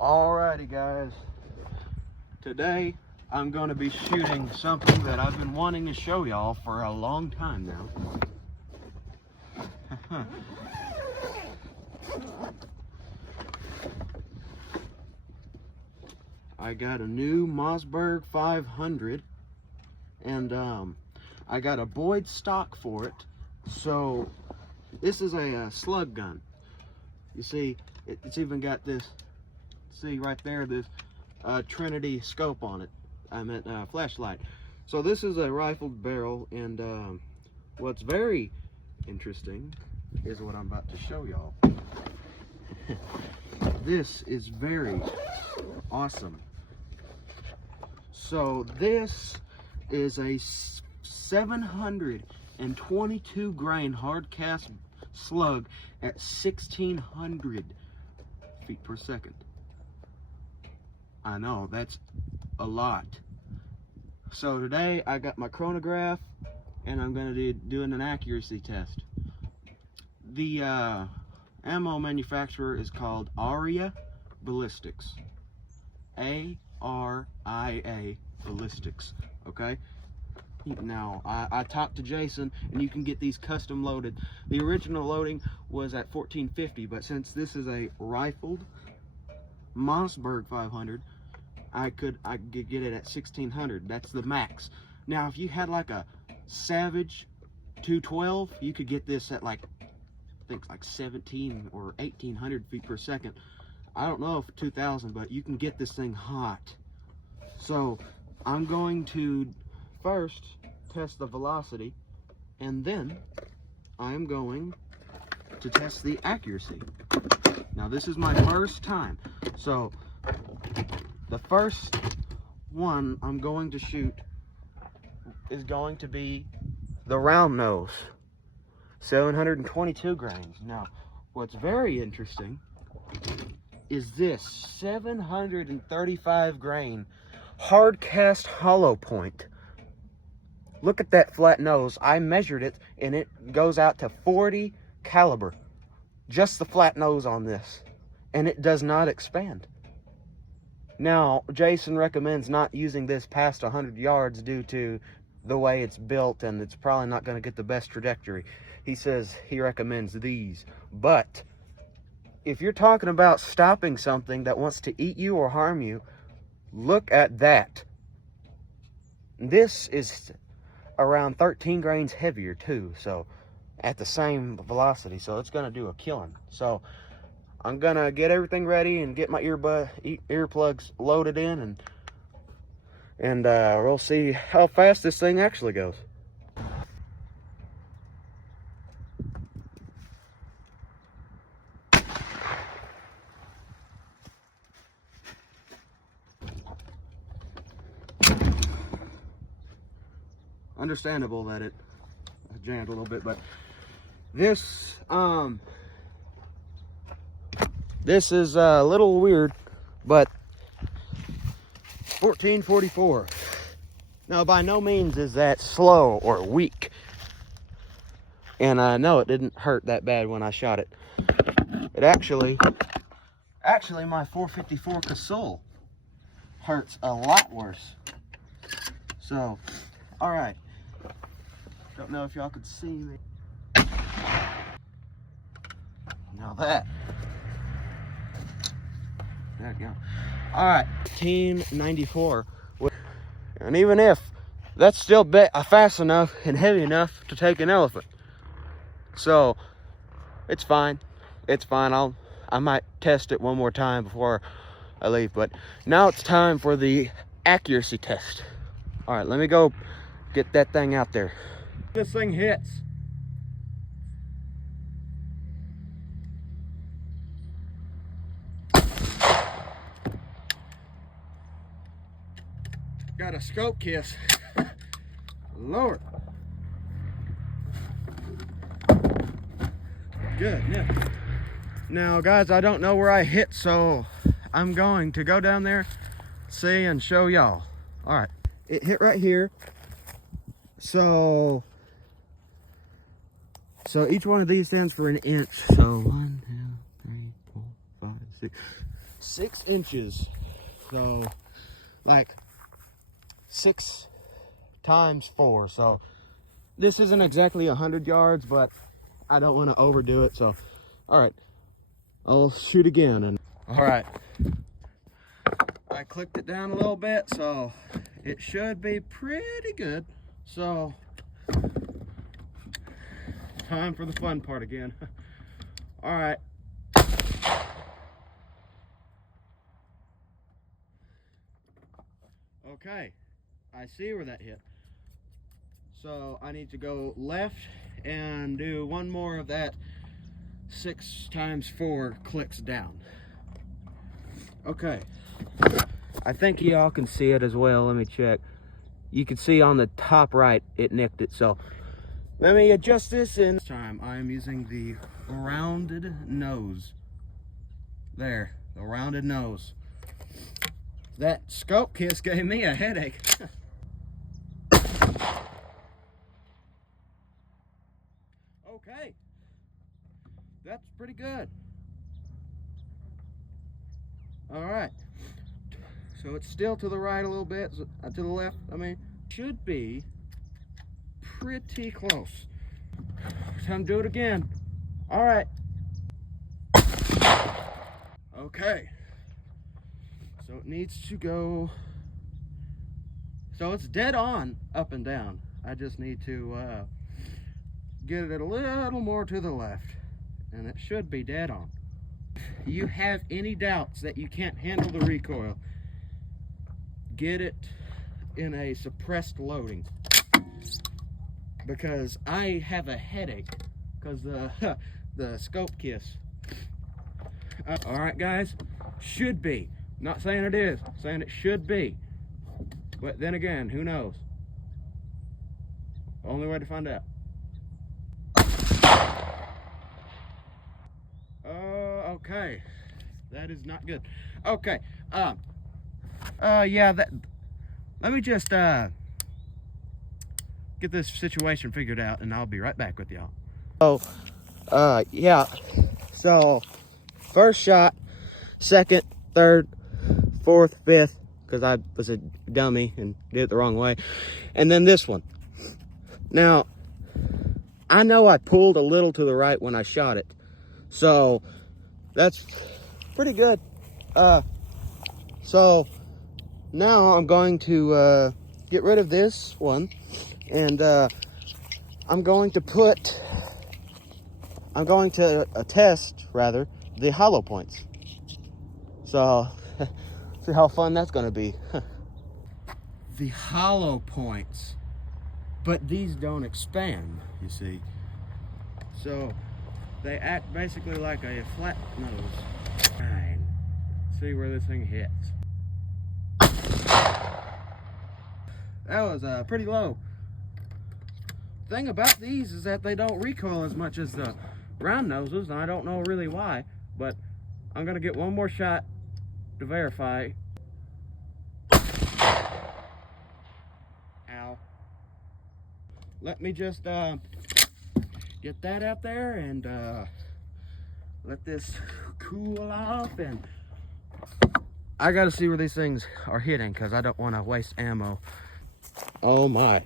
Alrighty guys, today I'm going to be shooting something that I've been wanting to show y'all for a long time now. I got a new Mossberg 500 and I got a Boyd stock for it. So this is a slug gun. You see, it's even got this, see right there, this Trinity scope on it. I meant flashlight. So this is a rifled barrel, and what's very interesting is what I'm about to show y'all. This is very awesome. So this is a 722 grain hard cast slug at 1600 feet per second. I know, that's a lot. So today I got my chronograph and I'm going to be doing an accuracy test. The ammo manufacturer is called ARIA Ballistics. ARIA Ballistics. Okay? Now, I talked to Jason, and you can get these custom loaded. The original loading was at $14.50, but since this is a rifled Mossberg 500, I could get it at $1,600. That's the max. Now, if you had like a Savage 212, you could get this at like, I think like 17 or 1800 feet per second. I don't know if 2000, but you can get this thing hot. So I'm going to first test the velocity, and then I'm going to test the accuracy. Now this is my first time, so the first one I'm going to shoot is going to be the round nose, 722 grains. Now what's very interesting is this 735 grain hard cast hollow point. Look at that flat nose. I measured it and it goes out to 40 caliber. Just the flat nose on this. And it does not expand. Now, Jason recommends not using this past 100 yards due to the way it's built, and it's probably not going to get the best trajectory. He says he recommends these. But if you're talking about stopping something that wants to eat you or harm you, look at that. This is around 13 grains heavier too, so at the same velocity, so it's gonna do a killing. So I'm gonna get everything ready and get my earplugs loaded in, and we'll see how fast this thing actually goes. Understandable that it jammed a little bit, but this this is a little weird, but 1444. Now by no means is that slow or weak, and I know it didn't hurt that bad when I shot it. It actually my 454 Casull hurts a lot worse. So all right, don't know if y'all could see me. Now that. There you go. All right, 1894. And even if that's still fast enough and heavy enough to take an elephant. So it's fine. It's fine. I might test it one more time before I leave. But now it's time for the accuracy test. All right, let me go get that thing out there. This thing hits. Got a scope kiss. Lord. Good, yeah. Now guys, I don't know where I hit, so I'm going to go down there, see, and show y'all. All right, it hit right here. So each one of these stands for an inch. So 1, 2, 3, 4, 5, 6. 6 inches. So like 6 times 4. So this isn't exactly 100 yards, but I don't want to overdo it. So, all right, I'll shoot again. And all right, I clicked it down a little bit, so it should be pretty good. So time for the fun part again. All right. Okay, I see where that hit. So I need to go left and do one more of that 6 times 4 clicks down. Okay, I think y'all can see it as well. Let me check. You can see on the top right it nicked it. So let me adjust this. In this time I am using the rounded nose. There, the rounded nose. That scope kiss gave me a headache. Okay, that's pretty good. All right, so it's still to the right a little bit, to the left, I mean, should be pretty close. Time to do it again. All right. Okay, so it needs to go, so it's dead on up and down. I just need to get it a little more to the left, and it should be dead on. If you have any doubts that you can't handle the recoil, get it in a suppressed loading, because I have a headache because the scope kiss. All right, guys, should be. Not saying it is, saying it should be. But then again, who knows? Only way to find out. Okay, that is not good. Okay, yeah, let me just get this situation figured out, and I'll be right back with y'all. Oh, yeah, so first shot, second, third, fourth, fifth, because I was a dummy and did it the wrong way, and then this one. Now, I know I pulled a little to the right when I shot it, so that's pretty good. So now I'm going to get rid of this one, and I'm going to test rather the hollow points. So see how fun that's going to be. The hollow points, but these don't expand, you see. So they act basically like a flat nose. Fine. See where this thing hits. That was pretty low. Thing about these is that they don't recoil as much as the round noses, and I don't know really why, but I'm gonna get one more shot to verify. Ow. Let me just get that out there and let this cool off, and I gotta see where these things are hitting because I don't want to waste ammo. Oh my,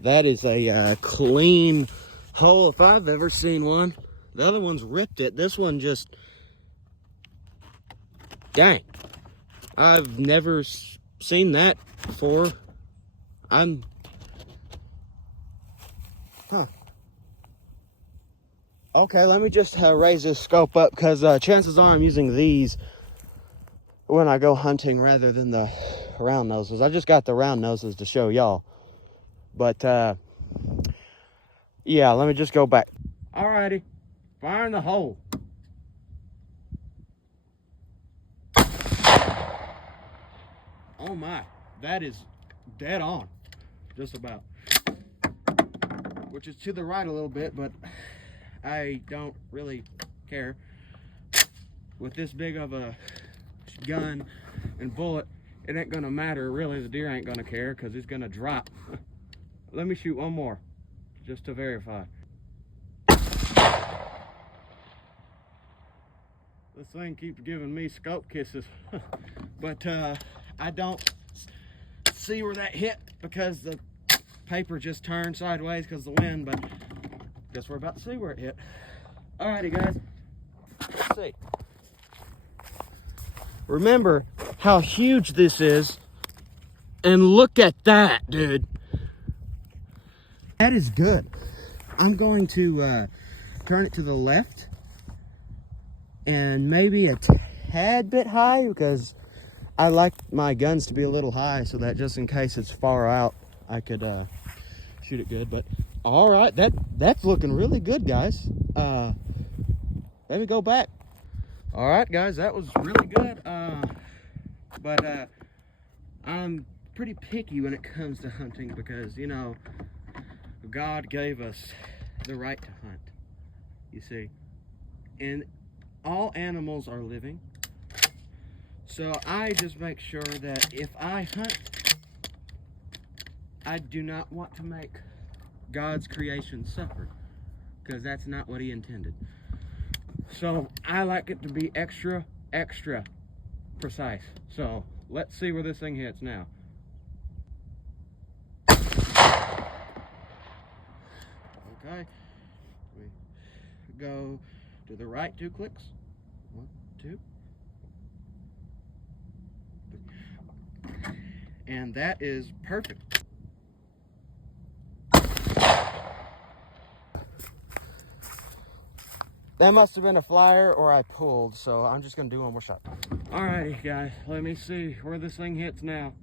that is a clean hole if I've ever seen one. The other one's ripped it. This one just, dang, I've never seen that before. Okay, let me just raise this scope up, because chances are I'm using these when I go hunting rather than the round noses. I just got the round noses to show y'all. But yeah, let me just go back. Alrighty, fire in the hole. Oh my, that is dead on, just about. Which is to the right a little bit, but I don't really care. With this big of a gun and bullet, it ain't gonna matter really. The deer ain't gonna care because it's gonna drop. Let me shoot one more just to verify. This thing keeps giving me scope kisses. But I don't see where that hit because the paper just turned sideways because of the wind, but guess we're about to see where it hit. Alrighty guys, let's see. Remember how huge this is, and look at that, dude. That is good. I'm going to turn it to the left and maybe a tad bit high because I like my guns to be a little high so that just in case it's far out, I could shoot it good. But all right, that's looking really good, guys. Let me go back. All right, guys, that was really good. But I'm pretty picky when it comes to hunting because, you know, God gave us the right to hunt, you see. And all animals are living. So I just make sure that if I hunt, I do not want to make God's creation suffer, because that's not what he intended. So I like it to be extra precise. So let's see where this thing hits now. Okay, we go to the right 2 clicks. 1, 2. And that is perfect. That must have been a flyer or I pulled, so I'm just gonna do one more shot. Alrighty guys, let me see where this thing hits now.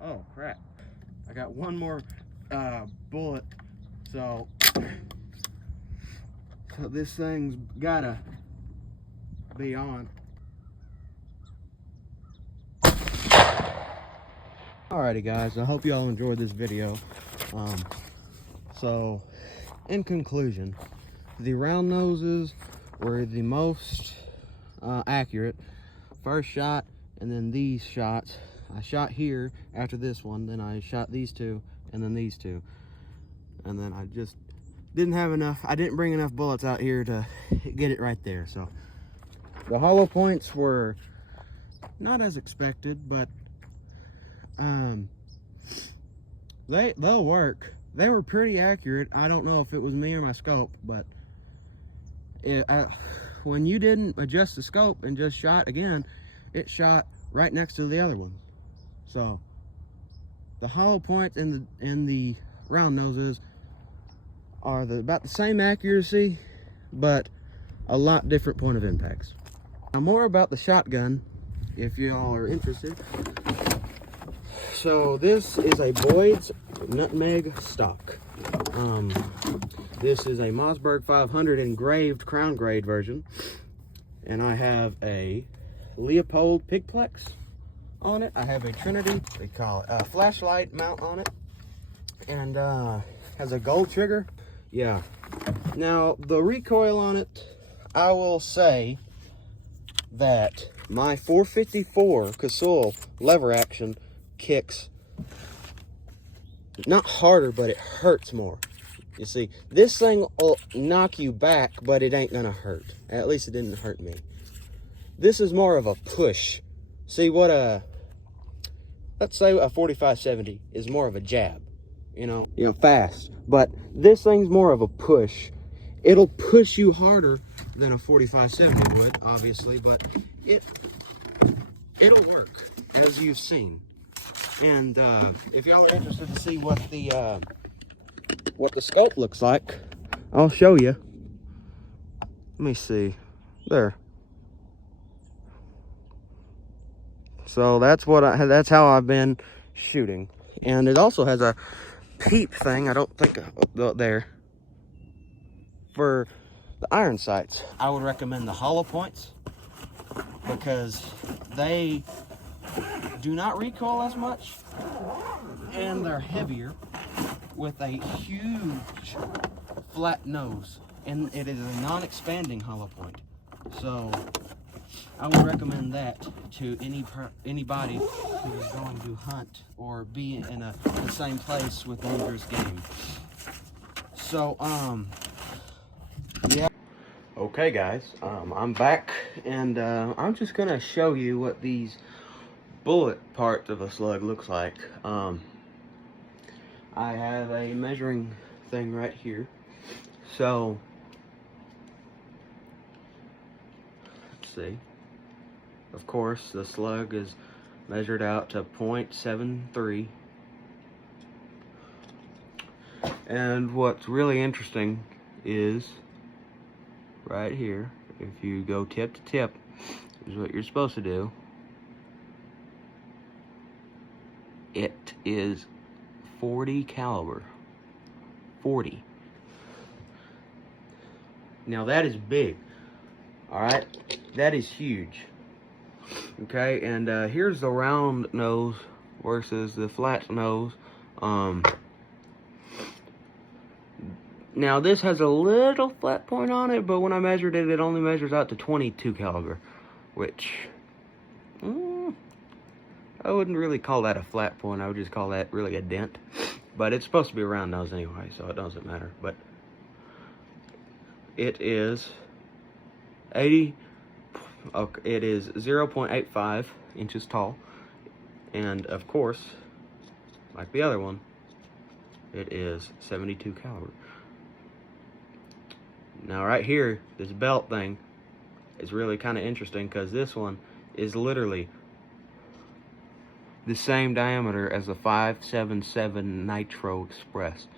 Oh crap, I got one more bullet, so this thing's gotta be on. Alrighty guys, I hope you all enjoyed this video. So in conclusion, the round noses were the most accurate. First shot, and then these shots. I shot here after this one, then I shot these 2, and then these 2. And then I just didn't have enough, I didn't bring enough bullets out here to get it right there. So the hollow points were not as expected, but they'll work. They were pretty accurate. I don't know if it was me or my scope, but when you didn't adjust the scope and just shot again, it shot right next to the other ones. So the hollow points and the round noses are about the same accuracy, but a lot different point of impacts. Now more about the shotgun, if y'all are interested. So this is a Boyd's Nutmeg stock. This is a Mossberg 500 engraved crown grade version, and I have a Leopold Pigplex on it. I have a Trinity, they call it, a flashlight mount on it, and has a gold trigger. Yeah. Now the recoil on it, I will say that my 454 Casull lever action kicks not harder, but it hurts more. You see, this thing will knock you back, but it ain't gonna hurt. At least it didn't hurt me. This is more of a push. See what let's say a 45-70 is more of a jab, you know, fast. But this thing's more of a push. It'll push you harder than a 45-70 would, obviously, but it'll work, as you've seen. And if y'all are interested to see what the scope looks like, I'll show you. Let me see. There. So that's that's how I've been shooting. And it also has a peep thing. I don't think there for the iron sights. I would recommend the hollow points because they do not recoil as much, and they're heavier with a huge flat nose, and it is a non-expanding hollow point. So I would recommend that to anybody who is going to hunt or be in the same place with dangerous game. So, yeah. Okay, guys, I'm back, and I'm just gonna show you what these bullet parts of a slug looks like. I have a measuring thing right here. So, let's see. Of course, the slug is measured out to 0.73. And what's really interesting is right here, if you go tip to tip, is what you're supposed to do. It is 40 caliber. 40. Now that is big. Alright? That is huge. Okay, and here's the round nose versus the flat nose. Now this has a little flat point on it, but when I measured it, it only measures out to 22 caliber, which I wouldn't really call that a flat point. I would just call that really a dent. But it's supposed to be a round nose anyway, so it doesn't matter. But it is 0.85 inches tall, and of course, like the other one, it is 72 caliber. Now right here, this belt thing is really kind of interesting because this one is literally the same diameter as the 577 Nitro Express.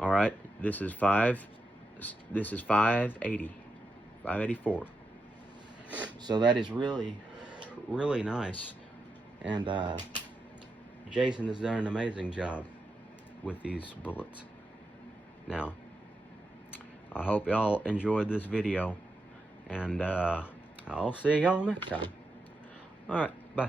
All right, this is 580, 584. So that is really, really nice, and Jason has done an amazing job with these bullets. Now, I hope y'all enjoyed this video, and I'll see y'all next time. Alright, bye.